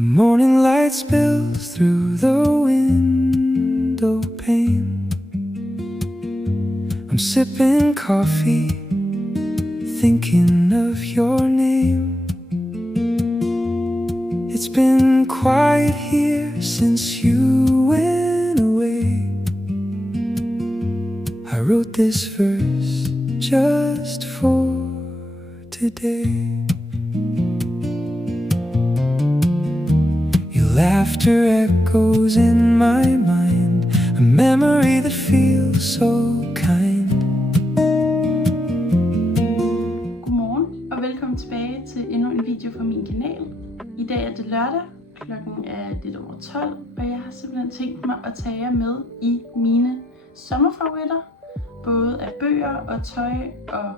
The morning light spills through the window pane. I'm sipping coffee, thinking of your name. It's been quiet here since you went away. I wrote this verse just for today. Your laughter echoes in my mind, a memory that feels so kind. Godmorgen og velkommen tilbage til endnu en video fra min kanal. I dag er det lørdag, klokken er lidt over 12, og jeg har simpelthen tænkt mig at tage jer med i mine sommerfavoritter. Både af bøger og tøj og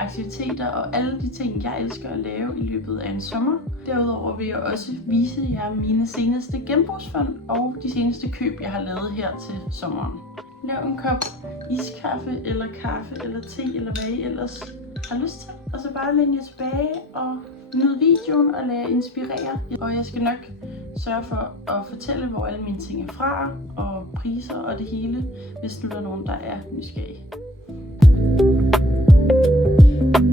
aktiviteter og alle de ting, jeg elsker at lave i løbet af en sommer. Derudover vil jeg også vise jer mine seneste genbrugsfund og de seneste køb, jeg har lavet her til sommeren. Lav en kop iskaffe eller kaffe eller te eller hvad I ellers har lyst til. Og så bare læn jer tilbage og nyd videoen og lad jer inspirere. Og jeg skal nok sørge for at fortælle, hvor alle mine ting er fra og priser og det hele, hvis nu der er nogen, der er nysgerrige.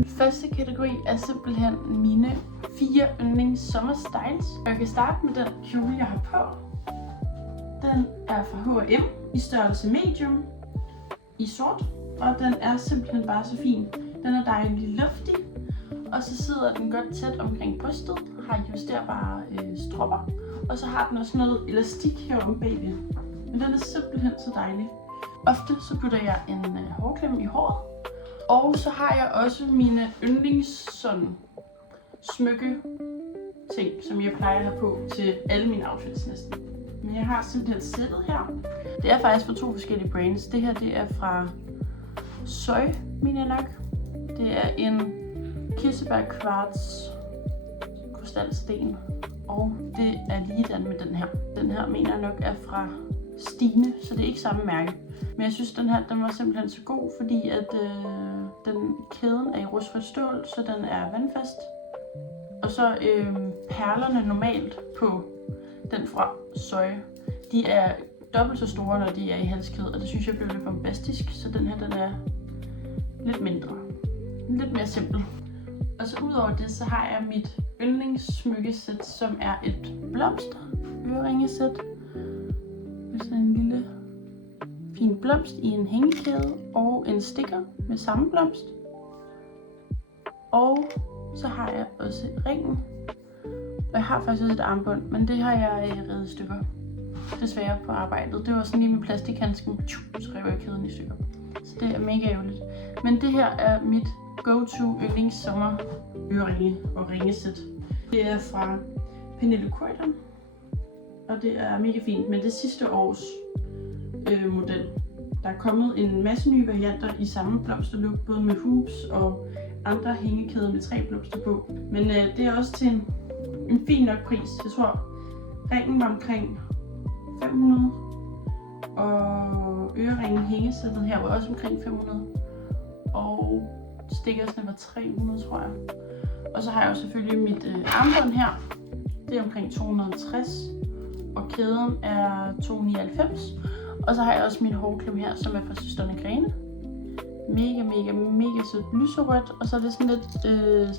Første kategori er simpelthen mine 4 yndlings sommerstyles. Jeg kan starte med den kjole, jeg har på. Den er fra H&M i størrelse medium i sort, og den er simpelthen bare så fin. Den er dejlig luftig, og så sidder den godt tæt omkring brystet, har justerbare stropper, og så har den også noget elastik herom bagved. Men den er simpelthen så dejlig. Ofte så putter jeg en hårklemme i håret, og så har jeg også mine yndlings sådan smykke ting, som jeg plejer at have på til alle mine outfits næsten. Men jeg har simpelthen sættet her. Det er faktisk fra 2 forskellige brands. Det her det er fra Soy, mener jeg nok. Det er en kirsebær kvarts krystalsten, og det er ligedan med den her. Den her mener jeg nok er fra Stine, så det er ikke samme mærke. Men jeg synes den her, den var simpelthen så god, fordi at kæden er i rustfrit stål, så den er vandfast. Og så perlerne normalt på den fra Soy, de er dobbelt så store, når de er i halskæde, og det synes jeg blev lidt bombastisk, så den her den er lidt mindre. Lidt mere simpel. Og så udover det, så har jeg mit yndlingssmykkesæt, som er et blomster øreringesæt. Med sådan en lille fin blomst i en hængekæde og en stikker med samme blomst. Og så har jeg også ringen. Og jeg har faktisk også et armbånd, men det har jeg revet i stykker. Desværre på arbejdet. Det var sådan lige med plastikhandsken, så rev jeg kæden i stykker. Så det er mega ærgerligt. Men det her er mit go-to yndlings sommer øreringe og ringesæt. Det er fra Pernille Corydon, og det er mega fint, men det sidste års model. Der er kommet en masse nye varianter i samme blomsterlook, både med hoops og andre hængekæder med 3 blomster på. Men det er også til en fin nok pris. Jeg tror, ringen var omkring 500, og øreringen hængesættet her var også omkring 500, og stikkersne var 300, tror jeg. Og så har jeg jo selvfølgelig mit armbånd her. Det er omkring 260, og kæden er 299. Og så har jeg også min hårklemme her, som er fra Søstrene Grene. Mega sødt lyserødt, og så er det sådan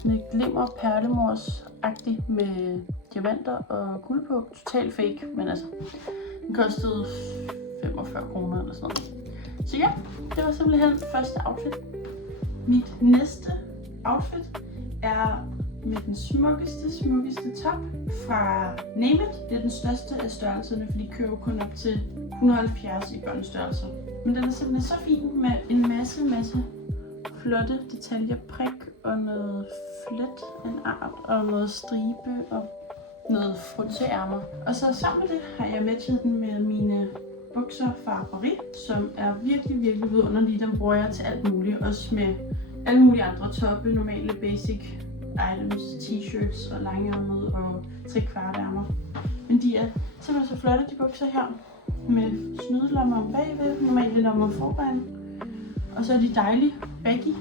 lidt glimmer perlemors-agtigt med diamanter og guld på. Total fake, men altså, den kostede 45 kroner eller sådan noget. Så ja, det var simpelthen første outfit. Mit næste outfit er med den smukkeste top fra Name It. Det er den største af størrelserne, for de kører kun op til 170 i børnestørrelser. Men den er simpelthen så fin med en masse flotte detaljer, prik og noget flet en art og noget stribe og noget frunseærmer. Og så sammen med det har jeg matchet den med mine bukser fra Paris, som er virkelig vidunderlige. Dem bruger jeg til alt muligt, også med alle mulige andre toppe, normale basic items, t-shirts og langærmede og 3/4 ærmer. Men de er simpelthen så flotte, de bukser her, med snydelommer bagved, normale lommer foran. Og så er de dejlige baggy.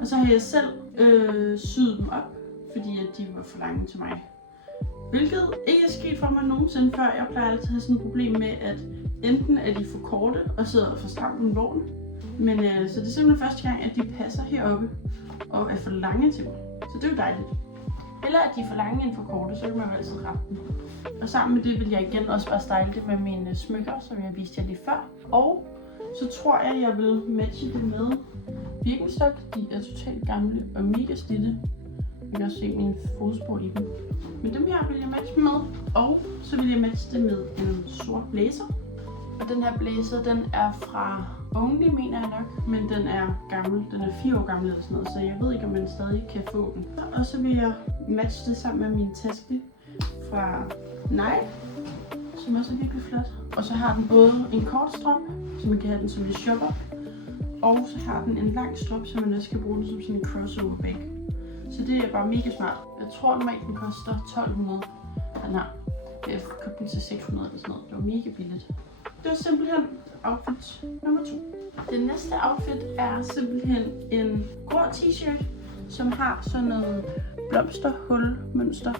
Og så har jeg selv syet dem op, fordi at de var for lange til mig. Hvilket ikke er sket for mig nogensinde før. Jeg plejer altid at have sådan et problem med, at enten er de for korte og sidder for stramt en vogn. Men så det er simpelthen første gang, at de passer heroppe og er for lange til mig. Så det er jo dejligt. Eller at de er for lange end for korte, så kan man jo altid rette dem. Og sammen med det vil jeg igen også bare style det med mine smykker, som jeg viste jer lige før. Og så tror jeg vil matche det med Birkenstock. De er totalt gamle og mega slidte. Jeg kan også se mine fodspor i dem. Men dem her vil jeg matche med. Og så vil jeg matche det med en sort blazer. Og den her blazer, den er fra Only, mener jeg nok. Men den er gammel. Den er 4 år gammel eller sådan noget. Så jeg ved ikke, om man stadig kan få den. Og så vil jeg matche det sammen med min taske fra Nike, som også er virkelig flot. Og så har den både en kort strop, så man kan have den som en shopper. Og så har den en lang strop, så man også kan bruge den som sådan en crossover bag. Så det er bare mega smart. Jeg tror normalt den koster 1200. Den her. Jeg købte den til 600 eller sådan noget. Det var mega billigt. Det var simpelthen outfit nummer 2. Det næste outfit er simpelthen en grå t-shirt, som har sådan noget blomsterhulmønster.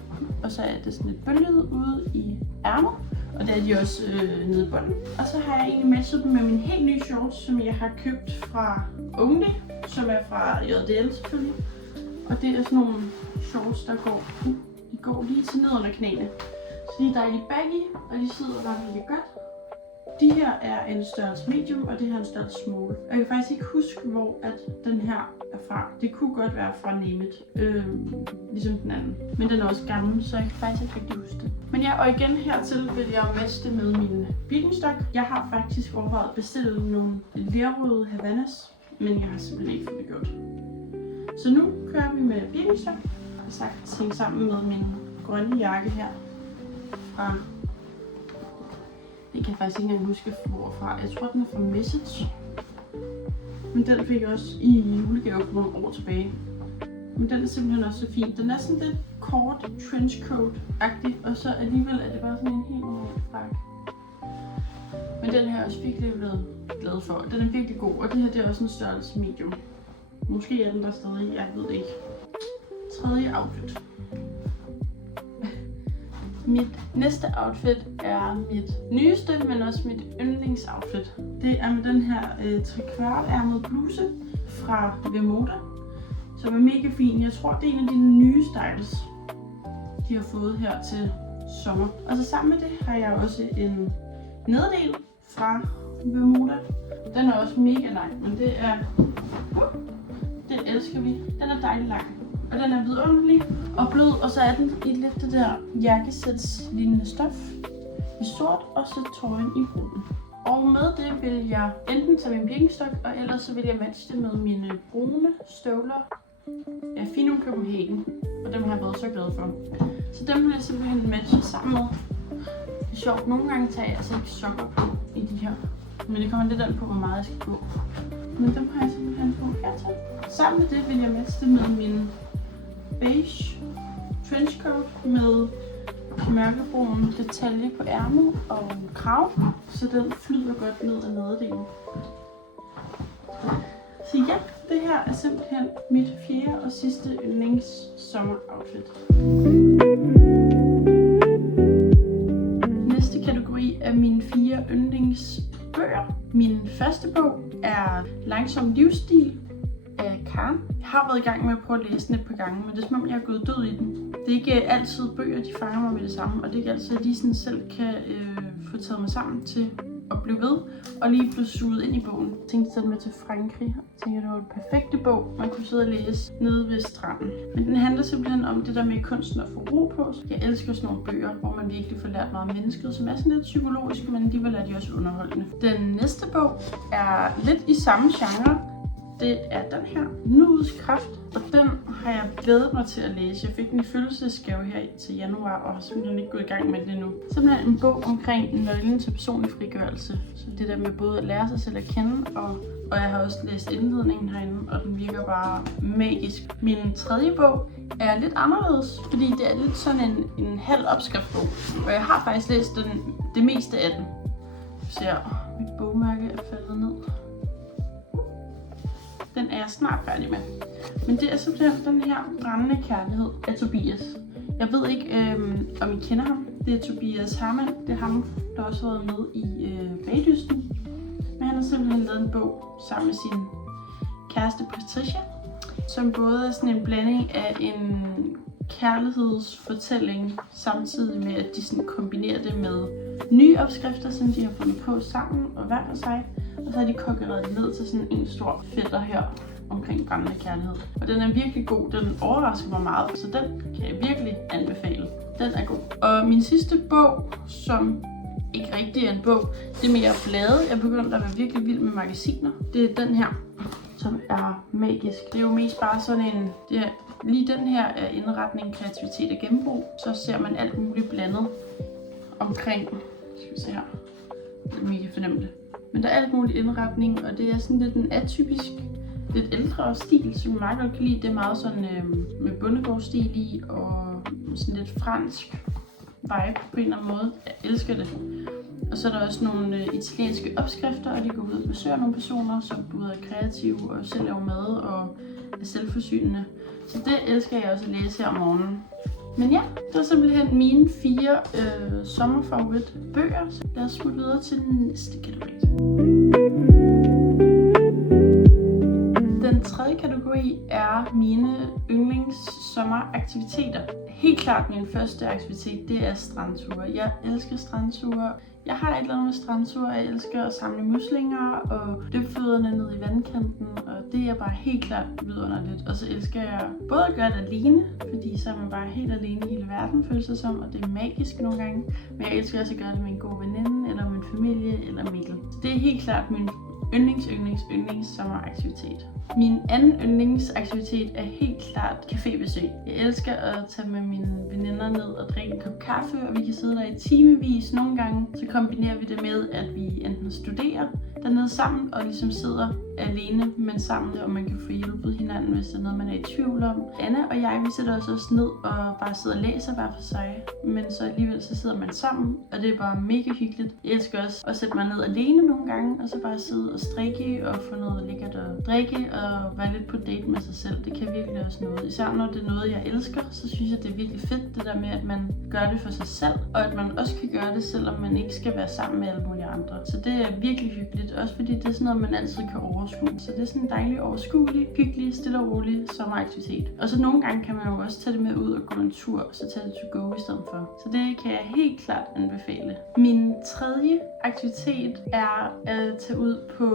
Og så er det sådan et bølget ude i ærmet. Og det er de også nede i bunden. Og så har jeg egentlig matchet dem med min helt nye shorts, som jeg har købt fra Only, som er fra JDL selvfølgelig. Og det er sådan nogle shorts, der går lige til ned under knæene. Så de er dejligt baggy, og de sidder bare mega godt. De her er en størrelse medium, og det her er en størrelse small. Og jeg kan faktisk ikke huske, hvor at den her er fra. Det kunne godt være fra Name It, ligesom den anden. Men den er også gammel, så jeg kan faktisk ikke rigtig huske det. Men ja, og igen hertil vil jeg matche det med min Birkenstock. Jeg har faktisk overvejet at bestille nogle lerrøde Havanas, men jeg har simpelthen ikke fået det gjort. Så nu kører vi med Birkenstock. Jeg har sagt ting sammen med min grønne jakke her fra... Det kan jeg faktisk ikke engang huske hvorfra. Jeg tror, den er fra Message. Men den fik jeg også i julegave for nogle år tilbage. Men den er simpelthen også så fin. Den er sådan lidt kort trenchcoat-agtig, og så alligevel er det bare sådan en helt normal frakke. Men den her er også virkelig blevet glad for. Den er virkelig god, og det her det er også en størrelse medium. Måske er den der stadig, jeg ved det ikke. Tredje outfit. Mit næste outfit er mit nyeste, men også mit yndlingsoutfit. Det er med den her trekvartærmede bluse fra Vemoda, som er mega fin. Jeg tror, det er en af de nye styles, de har fået her til sommer. Og så sammen med det har jeg også en nederdel fra Vemoda. Den er også mega lang, men det er... Den elsker vi. Den er dejlig lang. Og den er vidunderlig og blød, og så er den i lidt det der jakkesætslignende stof i sort, og så trøjen i brun. Og med det vil jeg enten tage min Birkenstock, og ellers så vil jeg matche det med mine brune støvler af Finum Copenhagen, og dem har jeg været så glad for. Så dem vil jeg simpelthen matche sammen med. Det er sjovt, nogle gange tager jeg altså ikke sokker på i de her, men det kommer lidt an på, hvor meget jeg skal gå. Men dem har jeg simpelthen på hertil. Sammen med det vil jeg matche det med min beige trenchcoat med mørkebrun detalje på ærmet og krav, så den flyder godt ned ad nederdelen. Så ja, det her er simpelthen mit 4. og sidste yndlings sommeroutfit. Næste kategori er mine 4 yndlingsbøger. Min første bog er Langsom livsstil af Karen. Jeg har været i gang med at prøve at læse den et par gange, men det er som om jeg er gået død i den. Det er ikke altid bøger, de fanger mig med det samme, og det er ikke altid, at de sådan selv kan få taget mig sammen til at blive ved, og lige blive suget ind i bogen. Jeg tænkte at tage den med til Frankrig. Jeg tænkte, at det var den perfekte bog, man kunne sidde og læse nede ved stranden. Men den handler simpelthen om det der med kunsten at få ro på. Jeg elsker sådan nogle bøger, hvor man virkelig får lært meget om mennesket, som er sådan lidt psykologisk, men alligevel er de også underholdende. Den næste bog er lidt i samme genre. Det er den her, Nuets Kraft, og den har jeg glædet mig til at læse. Jeg fik den i fødselsdagsgave her til januar, og har simpelthen ikke gået i gang med det endnu. Simpelthen en bog omkring nøglen til personlig frigørelse. Så det der med både at lære sig selv at kende, og jeg har også læst indledningen herinde, og den virker bare magisk. Min tredje bog er lidt anderledes, fordi det er lidt sådan en halv opskriftbog, og jeg har faktisk læst det meste af den. Så mit bogmærke er faldet ned. Den er jeg snart færdig med. Men det er simpelthen den her Brændende Kærlighed af Tobias. Jeg ved ikke, om I kender ham. Det er Tobias Hartmann. Det er ham, der også har været med i Bagdysten. Men han har simpelthen lavet en bog sammen med sin kæreste Patricia, som både er sådan en blanding af en kærlighedsfortælling, samtidig med at de sådan kombinerer det med nye opskrifter, som de har fundet på sammen og hver for sig. Og så har de kokkereret det ned til sådan en stor fætter her omkring brændende kærlighed. Og den er virkelig god. Den overrasker mig meget, så den kan jeg virkelig anbefale. Den er god. Og min sidste bog, som ikke rigtig er en bog, det er mere blade. Jeg begyndte at være virkelig vild med magasiner. Det er den her, som er magisk. Det er jo mest bare sådan en... Lige den her er indretning, kreativitet og genbrug. Så ser man alt muligt blandet omkring. Skal vi se her. Det er mega fornemt det. Men der er alt muligt indretning, og det er sådan lidt en atypisk, lidt ældre stil, som jeg meget godt kan lide. Det er meget sådan med bondegårdstil i, og sådan lidt fransk vibe på en eller anden måde. Jeg elsker det. Og så er der også nogle italienske opskrifter, og de går ud og besøger nogle personer, som både er kreative og selv laver mad og er selvforsynende. Så det elsker jeg også at læse her om morgenen. Men ja, det var simpelthen mine 4 sommerfavorit bøger. Så lad os smutte videre til den næste kategori. Den tredje kategori er mine yndlings sommeraktiviteter. Helt klart min første aktivitet, det er strandture. Jeg elsker strandture. Jeg har et eller andet med strandture. Jeg elsker at samle muslinger og dyppe fødderne ned i vandkanten, og det er bare helt klart vidunderligt. Og så elsker jeg både at gøre det alene, fordi så er man bare helt alene i hele verden, føles det som, og det er magisk nogle gange. Men jeg elsker også at gøre det med en god veninde, eller min familie, eller Mikkel. Så det er helt klart min yndlings sommeraktivitet. Min anden yndlingsaktivitet er helt klart cafébesøg. Jeg elsker at tage med mine veninder ned og drikke en kop kaffe, og vi kan sidde der i timevis. Nogle gange så kombinerer vi det med, at vi enten studerer dernede sammen og ligesom sidder alene, men sammen, og man kan få hjulpet hinanden, hvis der er noget, man er i tvivl om. Anna og jeg, vi sætter os også ned og bare sidder og læser hver for sig, men så alligevel så sidder man sammen, og det er bare mega hyggeligt. Jeg elsker også at sætte mig ned alene nogle gange, og så bare sidde og strikke og få noget lækkert at drikke og være lidt på date med sig selv. Det kan virkelig også noget. Især når det er noget, jeg elsker, så synes jeg, det er virkelig fedt, det der med, at man gør det for sig selv, og at man også kan gøre det, selvom man ikke skal være sammen med alle mulige andre. Så det er virkelig hyggeligt, også fordi det er sådan noget, man altid kan overskue. Så det er sådan en dejlig, overskuelig, hyggelig, stille og rolig sommeraktivitet. Og så nogle gange kan man jo også tage det med ud og gå en tur, og så tage det to go i stedet for. Så det kan jeg helt klart anbefale. Min tredje aktivitet er at tage ud på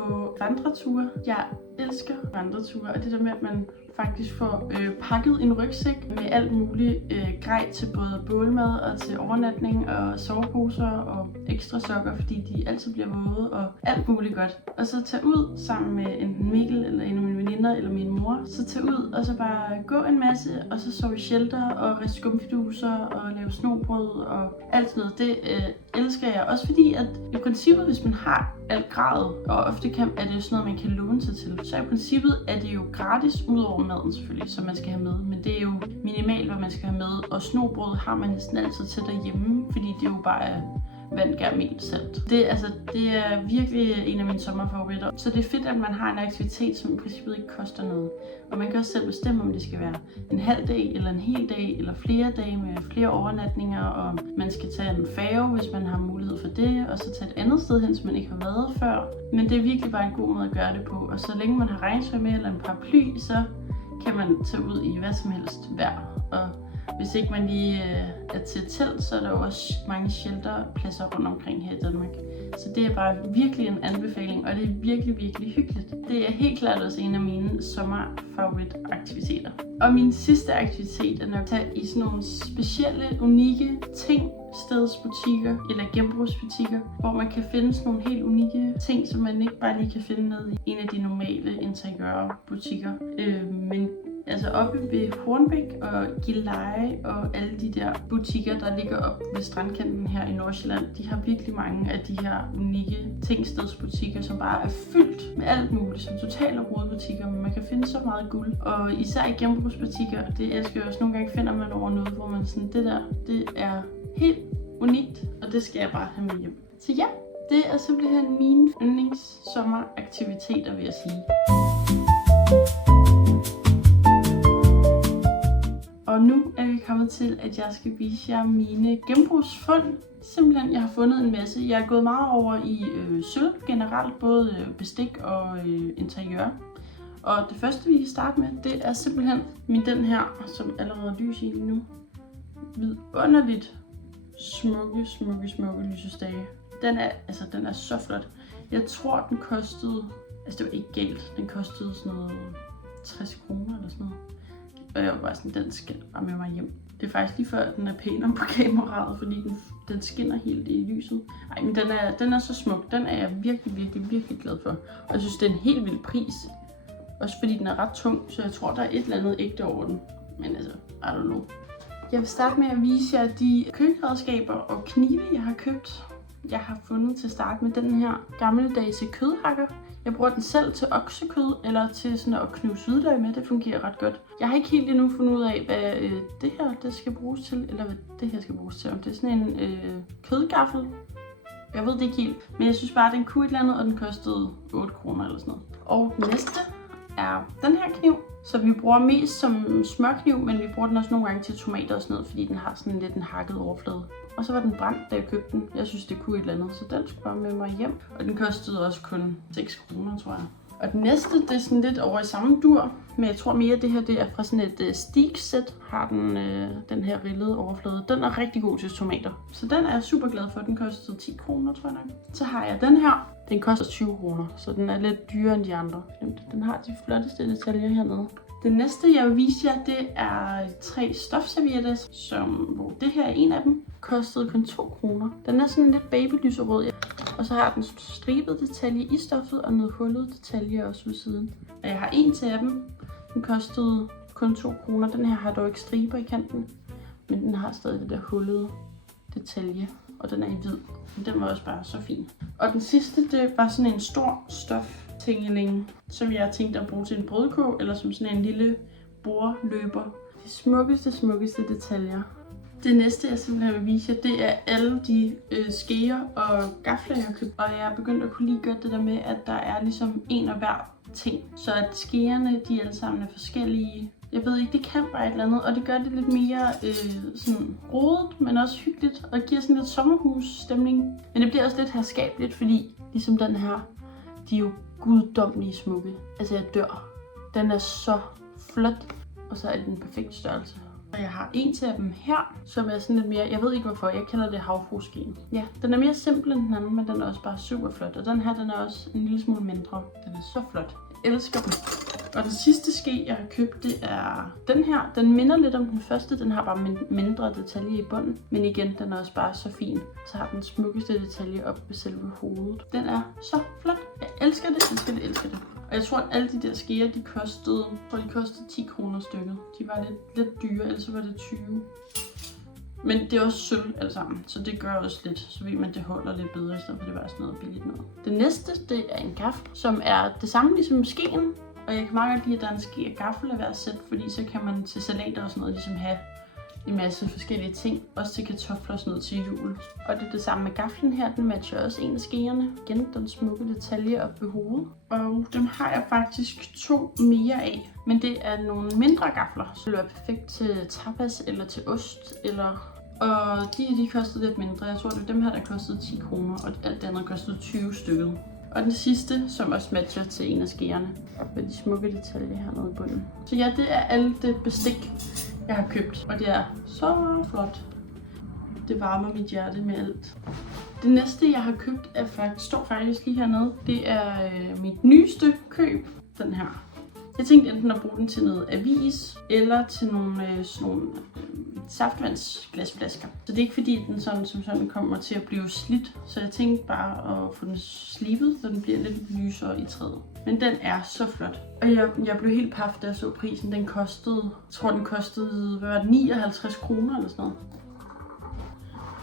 vandreture. Jeg elsker vandreture, og det der med, at man faktisk får pakket en rygsæk med alt muligt grej til både bålmad og til overnatning og soveposer og ekstra sokker, fordi de altid bliver våde og alt muligt godt. Og så tage ud sammen med enten Mikkel eller en af mine veninder eller min mor. Så tage ud og så bare gå en masse, og så sove i shelter og riste skumfiduser og lave snobrød og alt sådan noget. Det elsker jeg også, fordi at i princippet, hvis man har alt gradet, og ofte er det jo sådan noget, man kan låne sig til, så i princippet er det jo gratis, udover maden selvfølgelig, som man skal have med. Men det er jo minimalt, hvad man skal have med, og snobrød har man næsten altid til derhjemme, fordi det jo bare er vand, gær, mel, salt. Det er virkelig en af mine sommerfavoritter. Så det er fedt, at man har en aktivitet, som i princippet ikke koster noget. Og man kan også selv bestemme, om det skal være en halv dag, eller en hel dag, eller flere dage med flere overnatninger, og man skal tage en færge, hvis man har mulighed for det, og så tage et andet sted hen, som man ikke har været før. Men det er virkelig bare en god måde at gøre det på. Og så længe man har regntøj med, eller en paraply, så kan man tage ud i hvad som helst vejr. Og hvis ikke man lige er til telt, så er der jo også mange shelterpladser rundt omkring her i Danmark. Så det er bare virkelig en anbefaling, og det er virkelig, virkelig hyggeligt. Det er helt klart også en af mine sommerfavoritaktiviteter. Og min sidste aktivitet er nok at tage i sådan nogle specielle, unikke stedsbutikker eller genbrugsbutikker, hvor man kan finde sådan nogle helt unikke ting, som man ikke bare lige kan finde ned i en af de normale interiørbutikker. Men altså oppe ved Hornbæk og Gilleleje og alle de der butikker, der ligger op ved strandkanten her i Nordsjælland, de har virkelig mange af de her unikke tingstedsbutikker, som bare er fyldt med alt muligt, som totale rodebutikker, men man kan finde så meget guld. Og især i genbrugsbutikker, det elsker jeg også. Nogle gange finder man over noget, hvor man sådan, det er helt unikt, og det skal jeg bare have med hjem. Så ja, det er simpelthen mine yndlings sommeraktiviteter, vil jeg sige. Og nu er vi kommet til, at jeg skal vise jer mine genbrugsfund. Simpelthen, jeg har fundet en masse. Jeg er gået meget over i sølv generelt, både bestik og interiør. Og det første, vi kan starte med, det er simpelthen den her, som allerede er lys i nu. Vidunderligt smukke lysestage. Den er så flot. Jeg tror, den kostede, det var ikke galt, den kostede sådan noget 60 kroner eller sådan noget. Og jeg var bare sådan, den skal bare med mig hjem. Det er faktisk lige før, at den er pænere på kameraet, fordi den skinner helt i lyset. Ej, men den er så smuk. Den er jeg virkelig glad for. Og jeg synes, det er en helt vild pris. Også fordi den er ret tung, så jeg tror, der er et eller andet ægte over den. Men altså, I don't know. Jeg vil starte med at vise jer de køkkenredskaber og knive, jeg har købt. Jeg har fundet til at starte med den her gammeldags kødhakker. Jeg bruger den selv til oksekød eller til sådan at knuse hvidløg med. Det fungerer ret godt. Jeg har ikke helt endnu fundet ud af, hvad det her det skal bruges til, eller hvad det her skal bruges til. Om det er sådan en kødgaffel. Jeg ved det ikke helt, men jeg synes bare, at den kunne et eller andet, og den kostede 8 kroner eller sådan noget. Og den næste er den her kniv, som vi bruger mest som smørkniv, men vi bruger den også nogle gange til tomater og sådan noget, fordi den har sådan lidt en hakket overflade. Og så var den brændt, da jeg købte den. Jeg synes, det kunne et eller andet, så den skulle bare med mig hjem. Og den kostede også kun 6 kroner, tror jeg. Og den næste, det er sådan lidt over i samme dur, men jeg tror mere, at det her det er fra sådan et steak-sæt, har den her rillede overflade. Den er rigtig god til tomater, så den er jeg super glad for. Den kostede 10 kroner, tror jeg nok. Så har jeg den her. Den koster 20 kroner, så den er lidt dyrere end de andre. Den har de flotteste detaljer hernede. Det næste, jeg vil vise jer, det er 3 stofservietter, hvor det her er en af dem. Kostede kun 2 kroner. Den er sådan lidt babylyserød. Og så har den stribet detalje i stoffet og noget hullet detalje også ved siden. Og jeg har en til af dem. Den kostede kun 2 kroner. Den her har dog ikke striber i kanten, men den har stadig det der hullede detalje. Og den er i hvid. Men den var også bare så fin. Og den sidste, det var sådan en stor stoftingeling, som jeg tænkte at bruge til en brødkurv, eller som sådan en lille bordløber. De smukkeste detaljer. Det næste, jeg simpelthen vil vise jer, det er alle de skeer og gafler, jeg har købt. Og jeg er begyndt at kunne lide godt det der med, at der er ligesom en af hver ting. Så at skeerne, de alle sammen er forskellige. Jeg ved ikke, det kan bare et eller andet, og det gør det lidt mere sådan rodet, men også hyggeligt, og giver sådan lidt sommerhusstemning. Men det bliver også lidt herskabeligt, fordi ligesom den her, de er jo guddommelige smukke. Altså jeg dør. Den er så flot, og så er det den perfekte størrelse. Og jeg har en til af dem her, som er sådan lidt mere, jeg ved ikke hvorfor, jeg kalder det havfrueskeen. Ja, den er mere simpel end den anden, men den er også bare super flot. Og den her, den er også en lille smule mindre. Den er så flot. Jeg elsker den. Og den sidste ske, jeg har købt, det er den her. Den minder lidt om den første. Den har bare mindre detalje i bunden. Men igen, den er også bare så fin. Så har den smukkeste detalje op ved selve hovedet. Den er så flot. Jeg elsker det. Og jeg tror, at alle de der skeer, de kostede 10 kroner stykket. De var lidt dyre, ellers var det 20. Men det er også sølv alle sammen, så det gør også lidt, så ved man, det holder lidt bedre, i stedet for det var sådan noget billigt noget. Det næste, det er en gaffel, som er det samme ligesom skeen. Og jeg kan meget godt lide, at der er en ske og gaffel af hver sæt, fordi så kan man til salater og sådan noget ligesom have en masse forskellige ting. Også til kartofler og sådan noget til jul. Og det er det samme med gaflen her, den matcher også en af skeerne. Igen den smukke detalje op ved hovedet. Og dem har jeg faktisk 2 mere af. Men det er nogle mindre gafler, så det er perfekt til tapas eller til ost eller... Og de kostede lidt mindre. Jeg tror, det var dem her, der kostede 10 kroner, og alt det andet kostede 20 stykket. Og den sidste, som også matcher til en af skeerne, med de smukke detaljer hernede i bunden. Så ja, det er alt det bestik, jeg har købt, og det er så flot. Det varmer mit hjerte med alt. Det næste, jeg har købt, står faktisk lige hernede. Det er mit nyeste køb, den her. Jeg tænkte enten at bruge den til noget avis, eller til nogle saftvandsglasflasker. Så det er ikke fordi, den sådan kommer til at blive slidt. Så jeg tænkte bare at få den slibet, så den bliver lidt lysere i træet. Men den er så flot. Og jeg blev helt paf, da jeg så prisen. Den kostede, jeg tror den kostede, 59 kroner eller sådan noget.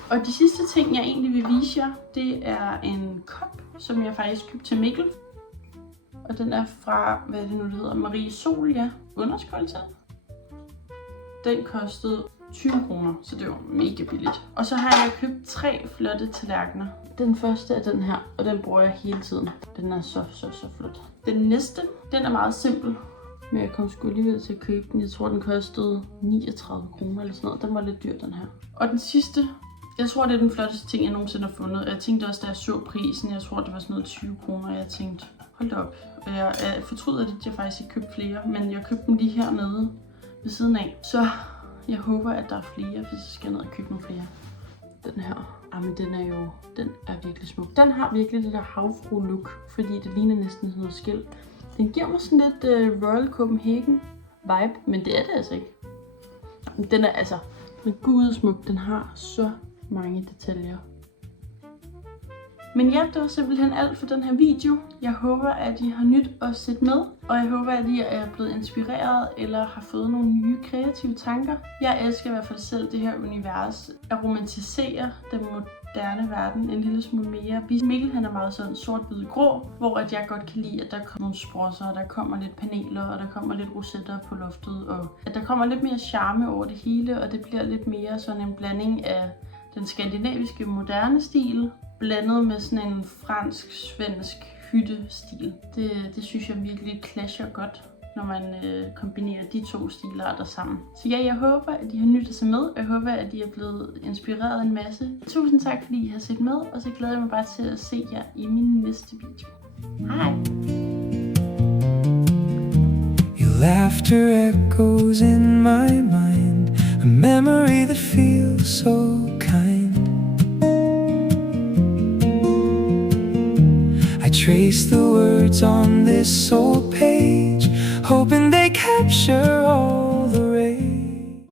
Og de sidste ting, jeg egentlig vil vise jer, det er en kop, som jeg faktisk købte til Mikkel. Og den er fra, hvad det nu det hedder, Marie Solia underskåltid. Den kostede 20 kroner, så det var mega billigt. Og så har jeg købt 3 flotte tallerkener. Den første er den her, og den bruger jeg hele tiden. Den er så flot. Den næste, den er meget simpel. Men jeg kom sgu alligevel til at købe den. Jeg tror, den kostede 39 kroner eller sådan noget. Den var lidt dyr, den her. Og den sidste, jeg tror, det er den flotteste ting, jeg nogensinde har fundet. Og jeg tænkte også, da jeg så prisen, jeg tror, det var sådan noget 20 kroner. Og jeg tænkte, hold da op. Jeg fortryder lidt, at jeg faktisk ikke købte flere. Men jeg købte dem lige hernede ved siden af. Så jeg håber, at der er flere, hvis jeg skal ned og købe nogle flere. Den her. Jamen, den er virkelig smuk. Den har virkelig det der havfru-look, fordi det ligner næsten sådan noget skilt. Den giver mig sådan lidt Royal Copenhagen vibe, men det er det altså ikke. Den er altså gudsmuk. Den har så mange detaljer. Men ja, det var simpelthen alt for den her video. Jeg håber, at I har nyt at sætte med, og jeg håber, at I er blevet inspireret eller har fået nogle nye kreative tanker. Jeg elsker i hvert fald selv det her univers, at romantisere den moderne verden en lille smule mere. Mikkel han er meget sådan sort-hvid-grå, hvor at jeg godt kan lide, at der kommer nogle sprosser, og der kommer lidt paneler, og der kommer lidt rosetter på loftet, og at der kommer lidt mere charme over det hele, og det bliver lidt mere sådan en blanding af den skandinaviske moderne stil, blandet med sådan en fransk-svensk hyttestil. Det synes jeg virkelig clasher godt, når man kombinerer de to stilarter sammen. Så ja, jeg håber, at I har nyttet sig med, og jeg håber, at I er blevet inspireret en masse. Tusind tak, fordi I har set med, og så glæder jeg mig bare til at se jer i min næste video. Hej! Your laughter echoes in my mind, a memory that feels so kind. I trace the words on this old page, hoping they capture all